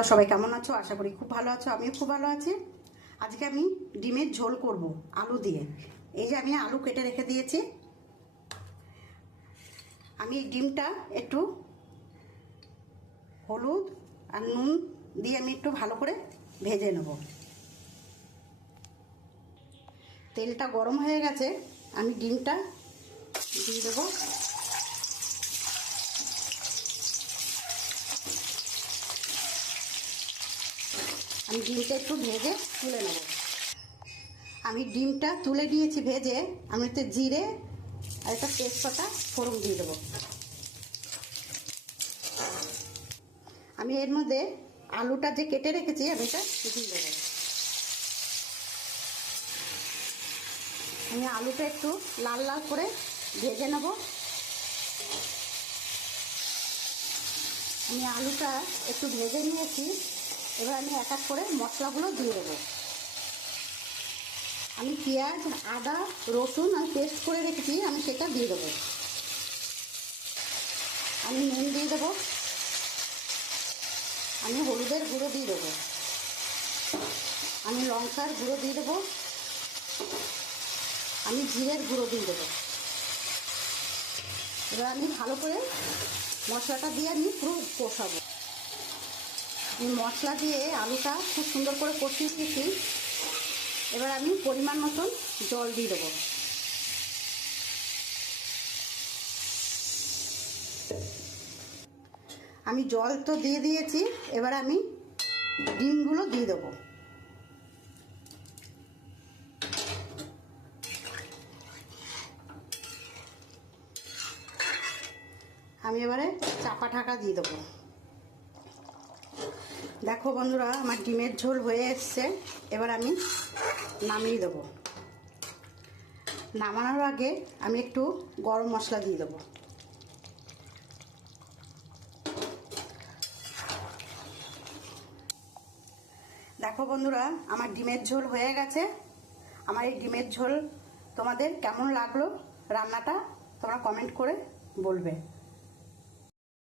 তো সবাই কেমন আছো? আশা করি খুব ভালো আছো। আমিও খুব ভালো আছি। আজকে আমি ডিমের ঝোল করব আলু দিয়ে। এই যে আমি আলু কেটে রেখে দিয়েছি। আমি এই ডিমটা একটু হলুদ আর নুন দিয়ে আমি একটু ভালো করে ভেজে নেব। তেলটা গরম হয়ে গেছে, আমি ডিমটা দিয়ে দেবো। আমি ডিমটা একটু ভেজে তুলে নেব। আমি ডিমটা তুলে নিয়েছি ভেজে। আমি একটু জিরে আর একটা তেজপাতা ফোড়ন দিয়ে দেবো। আমি এর মধ্যে আলুটা যে কেটে রেখেছি আমি এটা দিয়ে দেবো। আমি আলুটা একটু লাল লাল করে ভেজে নেব। আমি আলুটা একটু ভেজে নিয়েছি। এবার আমি এক এক করে মশলাগুলো দিয়ে দেবো। আমি পেঁয়াজ, আদা, রসুন আমি পেস্ট করে রেখেছি, আমি সেটা দিয়ে দেবো। আমি নুন দিয়ে দেবো। আমি হলুদের গুঁড়ো দিয়ে দেবো। আমি লঙ্কার গুঁড়ো দিয়ে দেবো। আমি জিরের গুঁড়ো দিয়ে দেবো। এবার আমি ভালো করে মশলাটা দিয়ে আমি পুরো কষাবো। আমি মশলা দিয়ে আলুটা খুব সুন্দর করে কষিয়ে দিয়েছি। এবার আমি পরিমাণ মতন জল দিয়ে দেবো। আমি জল তো দিয়ে দিয়েছি। এবার আমি ডিমগুলো দিয়ে দেবো। আমি এবারে চাপা ঢাকা দিয়ে দেবো। দেখো বন্ধুরা, আমার ডিমের ঝোল হয়ে এসছে। এবার আমি নামিয়ে দেবো। নামানোর আগে আমি একটু গরম মশলা দিয়ে দেবো। দেখো বন্ধুরা, আমার ডিমের ঝোল হয়ে গেছে। আমার এই ডিমের ঝোল তোমাদের কেমন লাগলো রান্নাটা তোমরা কমেন্ট করে বলবে।